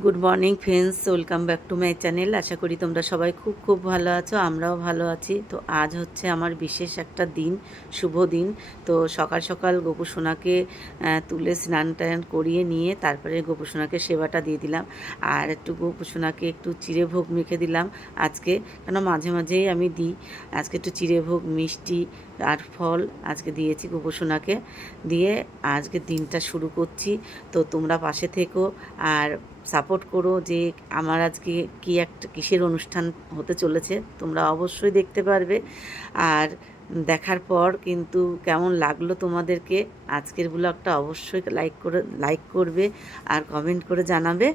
Good morning friends, welcome back to my channel. আশা করি তোমরা সবাই খুব খুব ভালো আছো, আমরাও ভালো আছি। তো আজ হচ্ছে আমার বিশেষ একটা দিন, শুভ দিন। তো সকাল সকাল গোপুসোনাকে তুলে স্নান টান করিয়ে নিয়ে তারপরে গোপুসোনাকে সেবাটা দিয়ে দিলাম। আর একটু গোপুসোনাকে একটু চিড়ে ভোগ মেখে দিলাম আজকে, কেন মাঝে মাঝেই আমি দিই। আজকে একটু চিড়ে ভোগ, মিষ্টি আর ফল আজকে দিয়েছি গোপুসোনাকে দিয়ে। আজকে দিনটা শুরু করছি। তো তোমরা পাশে থেকো আর সাপোর্ট করো যে আমার আজকে কি একটা কিসের অনুষ্ঠান হতে চলেছে তোমরা অবশ্যই দেখতে পারবে। আর দেখার পর কিন্তু কেমন লাগলো তোমাদেরকে আজকের ব্লগটা অবশ্যই লাইক করবে আর কমেন্ট করে জানাবে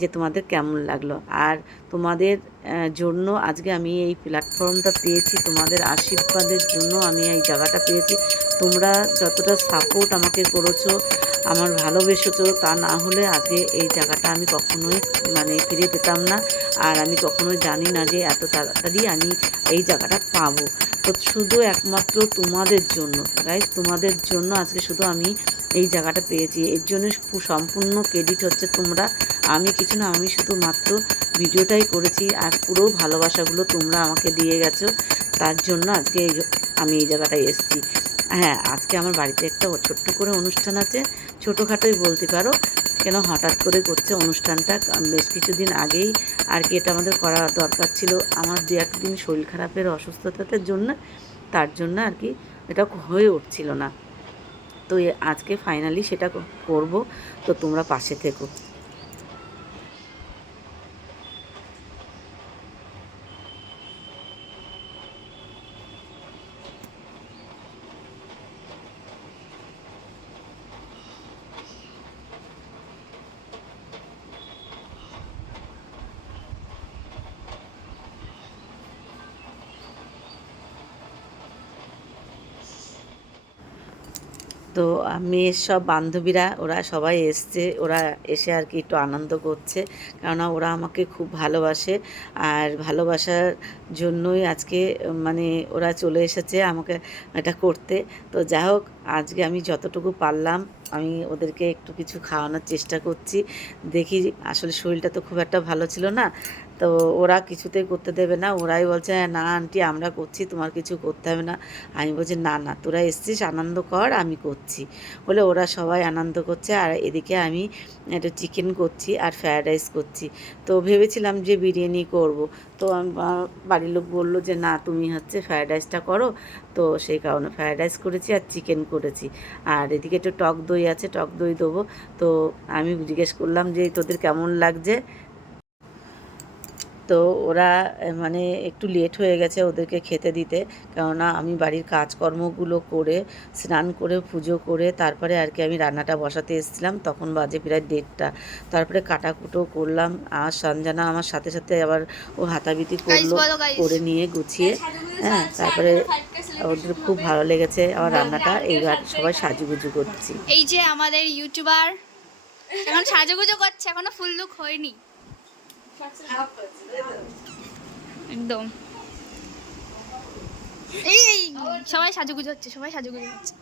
যে তোমাদের কেমন লাগলো। আর তোমাদের জন্য আজকে আমি এই প্ল্যাটফর্মটা পেয়েছি, তোমাদের আশীর্বাদের জন্য আমি এই জায়গাটা পেয়েছি। তোমরা যতটা সাপোর্ট আমাকে করেছো, আমার ভালোবেসেছো, তা না হলে আজকে এই জায়গাটা আমি কখনোই ফিরে পেতাম না। আর আমি কখনোই জানি না যে এত তাড়াতাড়ি আমি এই জায়গাটা পাবো। তো শুধু একমাত্র তোমাদের জন্য গাইস, তোমাদের জন্য আজকে শুধু আমি এই জায়গাটা পেয়েছি। এর জন্য সম্পূর্ণ ক্রেডিট হচ্ছে তোমরা, আমি কিছু না, আমি শুধুমাত্র ভিডিওটাই করেছি আর পুরো ভালোবাসাগুলো তোমরা আমাকে দিয়ে গেছো। তার জন্য আজকে আমি এই জায়গাটায় এসেছি। হ্যাঁ, আজকে আমার বাড়িতে একটা ছোট্ট করে অনুষ্ঠান আছে, ছোটোখাটোই বলতে পারো, কেন হঠাৎ করে করছে অনুষ্ঠানটা। বেশ কিছুদিন আগেই আর কি এটা আমাদের করা দরকার ছিল, আমার দু একদিন শরীর খারাপের অসুস্থতার জন্য, তার জন্য আর কি এটা হয়ে উঠছিল না। তো আজকে ফাইনালি সেটা করব। তো তোমরা পাশে থেকো। তো মেয়ের সব বান্ধবীরা ওরা সবাই এসছে, ওরা এসে আর কি একটু আনন্দ করছে, কেননা ওরা আমাকে খুব ভালোবাসে। আর ভালোবাসার জন্যই আজকে ওরা চলে এসেছে আমাকে এটা করতে। তো যাই হোক, আজকে আমি যতটুকু পারলাম আমি ওদেরকে একটু কিছু খাওয়ানোর চেষ্টা করছি। দেখি, আসলে শরীরটা তো খুব একটা ভালো ছিল না, তো ওরা কিছুতেই করতে দেবে না। ওরাই বলছে, না আন্টি আমরা করছি, তোমার কিছু করতে হবে না। আমি বলছি, না না, তোরা এসছিস আনন্দ কর, আমি করছি বলে ওরা সবাই আনন্দ করছে। আর এদিকে আমি একটু চিকেন করছি আর ফ্রায়েড রাইস করছি। তো ভেবেছিলাম যে বিরিয়ানি করব, তো আমার বাড়ির লোক বললো যে না, তুমি হচ্ছে ফ্রায়েড রাইসটা করো। তো সেই কারণে ফ্রায়েড রাইস করেছি আর চিকেন করেছি। আর এদিকে একটু টক দই আছে, টক দই দেবো। তো আমি জিজ্ঞেস করলাম যে তোদের কেমন লাগছে। তো ওরা একটু লেট হয়ে গেছে ওদেরকে খেতে দিতে, কেননা আমি বাড়ির কাজকর্মগুলো করে স্নান করে পুজো করে তারপরে আর কি আমি রান্নাটা বসাতে এসেছিলাম। তখন বাজে প্রায় 1:30। তারপরে কাটাকুটো করলাম, আর সঞ্জানা আমার সাথে সাথে আবার ও হাতাবিতি করলো, করে নিয়ে গুছিয়ে। হ্যাঁ, তারপরে ওদের খুব ভালো লেগেছে আমার রান্নাটা। এইবার সবাই সাজুগুজু করছি। এই যে আমাদের ইউটিউবার এখন সাজুগুজু করছে, এখনো ফুল লুক হয়নি একদম। এই সবাই সাজুগুজু হচ্ছে, সবাই সাজুগুজু হচ্ছে।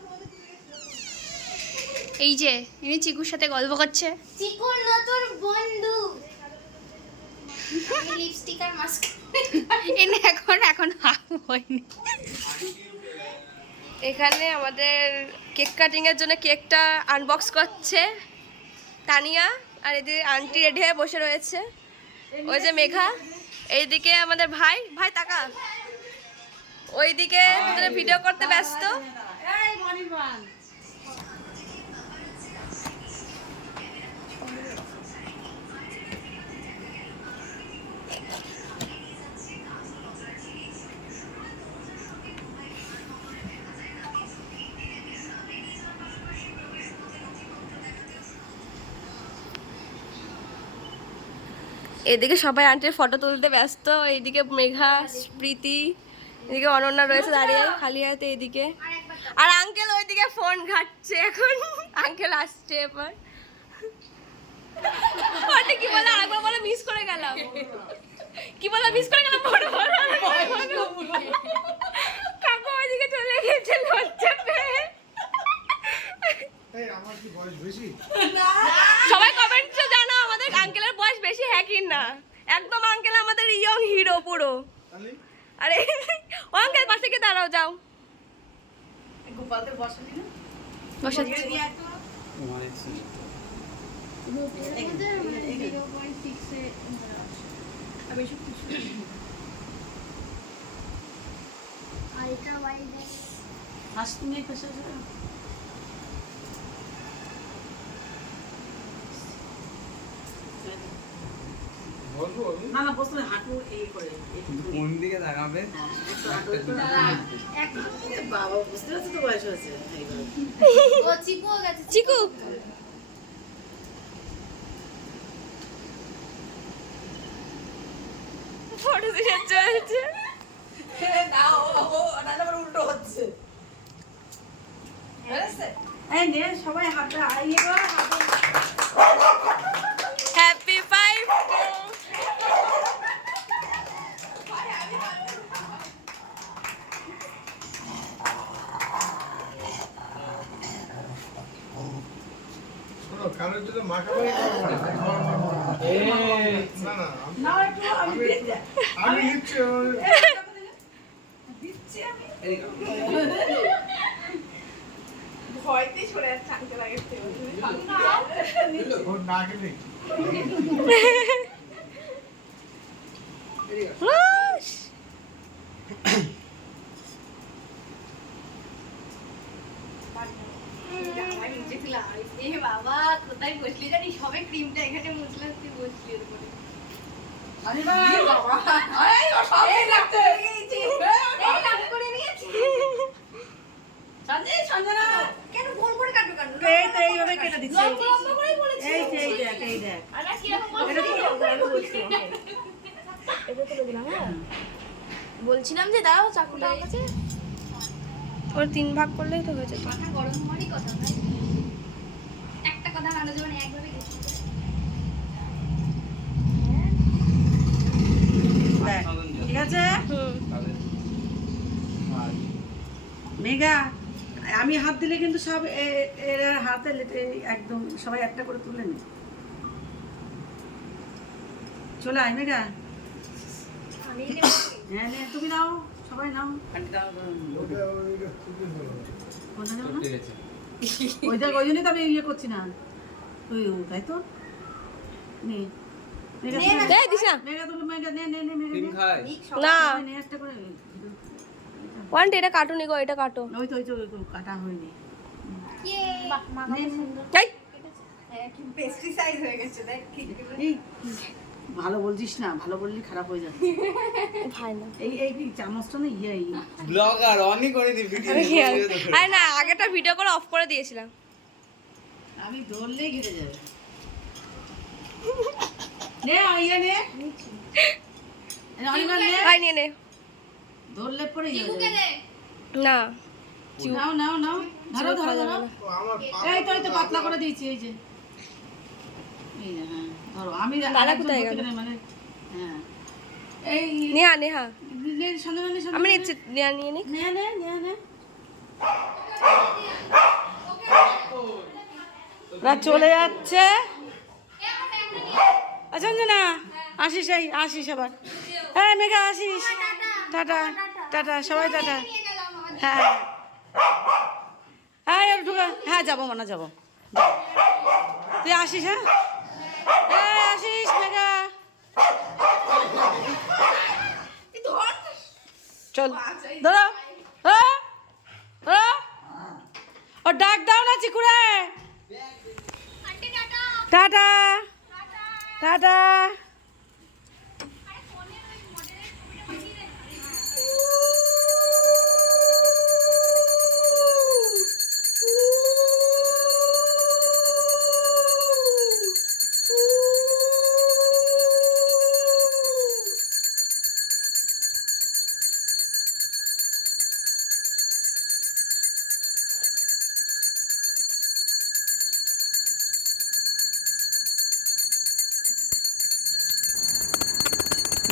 এই যে ইনি চিকুর সাথে গল্প করছে। চিকুর নতুন বন্ধু লিপস্টিক আর মাস্ক এনে এখন হয়নি। এখানে আমাদের কেক কাটিং এর জন্য কেকটা আনবক্স করছে তানিয়া, আর এদিকে আন্টি রেডি হয়ে বসে রয়েছে, ওই যে মেঘা। এইদিকে আমাদের ভাই ভাই তাকা, ওইদিকে ভিডিও করতে ব্যস্ত। এদিকে সবাই আন্টির ফটো তুলতে ব্যস্ত, এইদিকে মেঘা, প্রীতি, এদিকে অনন্যা রয়েছে দাঁড়িয়ে খালি হাতে এইদিকে। আর আঙ্কেল ওইদিকে ফোন ঘাটছে এখন, আঙ্কেল আসছে এবার। কি বলে আরেকবার বলে, মিস করে গেলাম, কি বলে মিস করে গেলাম, কাকু ওইদিকে চলে গেছে লজ্জা পেয়ে। সবাই কমেন্টে জানাও আমাদের আঙ্কেলের বয়স একই না, একদম আঙ্কেল আমাদের ইয়ং হিরো পুরো। আরে ও আঙ্কেল পাশে গিয়ে দাঁড়াও, যাও গোপালদের বসালি না? বসাচ্ছি। আলট্রা ওয়াইড হাস তুমি এই পাশে আসো। না না বসলে হাঁটু এই করে কোন দিকে তাকাবে? বাবা বুঝতে পারছো তো বয়স হয়েছে ও চিকুও গেছে চিকু ফটো সেশন চলছে। উল্টো হচ্ছে এই নে সবাই হাতে আইয়ে গো হ্যাপি 5 কারোর জন্য মাখামাখি করবো না। না না না একটু আমি আমি নিচ্ছি দিচ্ছি আমি ওর না গেলে বাবা কোথায় বসলি জানি সবে ক্রিমটা এখানে মুছলে তুই বসলি এর উপরে আরে বাবা এই ও সব লাগতে এই লাভ করে নিয়েছি সঞ্জয় সঞ্জনা কেন গোল করে কাটু কাটু এই তো এইভাবে কেটে দিচ্ছি লম্বা করেই বলেছি এই যে এই দেখ আরে কি রকম এটা তো বলছিস বলছিলাম যে দাও চাকুটা আমার কাছে ওর 3 ভাগ করলেই তো হয়ে যেত। মাথা গরম হওয়ারই কথা ভাই একটা কথা মানুষ যখন একভাবে গেছে দেখ ঠিক আছে হুম মেঘা আমি হাত দিলে কিন্তু সব এর হাতে একদম সবাই একটা করে তুলে নে চলে আয় মেঘা হ্যাঁ নে তুমি নাও সবাই নাও কোনটা নেবো না? ওই জন্যই তো আমি ইয়ে করছি না ওই তাই তো নে মেঘা এই দিশা মেঘা তুমি মেঘা নে নে নে মেঘা ডিম নে। খায় না সবাই নে একটা করে ওয়ান এটা কাটো নি গো, এটা কাটো। ওই তো কাটা হয়নি মাখা সুন্দর এই কি পেস্ট্রি সাইজ হয়ে গেছে দেখ ঠিক এই ভালো বলছিস না ভালো বললি খারাপ হয়ে যাচ্ছে ভাই না এই কি চামচটা না ইয়ে ব্লগার অনই করে দি ভিডিও আরে না আগেটা ভিডিও করে অফ করে দিয়েছিলাম। আমি ধরলেই ঘিরে যাবে নে ইয়ে নে অনিমা নে ভাই নিয়ে নে। ধরলে পরে ইয়ে হয়ে যাবে। না নাও নাও নাও ধরো ধরো ধরো আমার এই তো পাতলা করে দিয়েছি এই যে এই যে হ্যাঁ ধরো আমি দাদা আরেকজন কোথায় ধরতে গেল? গেলে মানে হ্যাঁ এই নেহা নেহা নে সঞ্জনা নে আমি নিচ্ছি, নেহা নিয়ে নি। নে নে নে নে ওরা চলে যাচ্ছে সঞ্জনা আসিস আসিস আবার হ্যাঁ মেঘা আসিস টাটা টাটা সবাই টাটা হ্যাঁ হ্যাঁ এবার ঢুকা হ্যাঁ যাবো মানা যাবো তুই আসিস হ্যাঁ হ্যাঁ আসিস মেঘা চল ধরো হ্যাঁ ধরো ও ডাক দাও না চিকুরে টাটা টাটা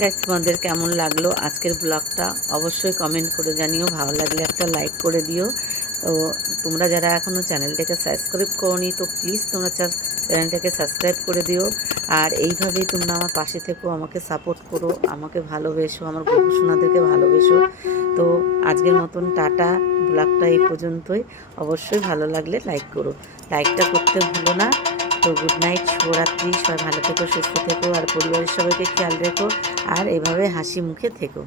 গাইস তোমাদের কেমন লাগলো আজকের ব্লগটা অবশ্যই কমেন্ট করে জানিও, ভালো লাগলে একটা লাইক করে দিও। তো তোমরা যারা এখনও চ্যানেলটাকে সাবস্ক্রাইব করোনি তো প্লিজ তোমরা চ্যানেলটাকে সাবস্ক্রাইব করে দিও। আর এইভাবেই তোমরা আমার পাশে থেকো, আমাকে সাপোর্ট করো, আমাকে ভালোবেসো, আমার গবেষণাদেরকে ভালোবেসো। তো আজকের মতন টাটা, ব্লগটা এই পর্যন্তই। অবশ্যই ভালো লাগলে লাইক করো, লাইকটা করতে ভুলো না। তো গুড নাইট, শুভরাত্রি, সবাই ভালো থেকো, সুস্থ থেকো, আর পরিবারের সবাইকে খেয়াল রেখো, আর এভাবে হাসি মুখে থেকো।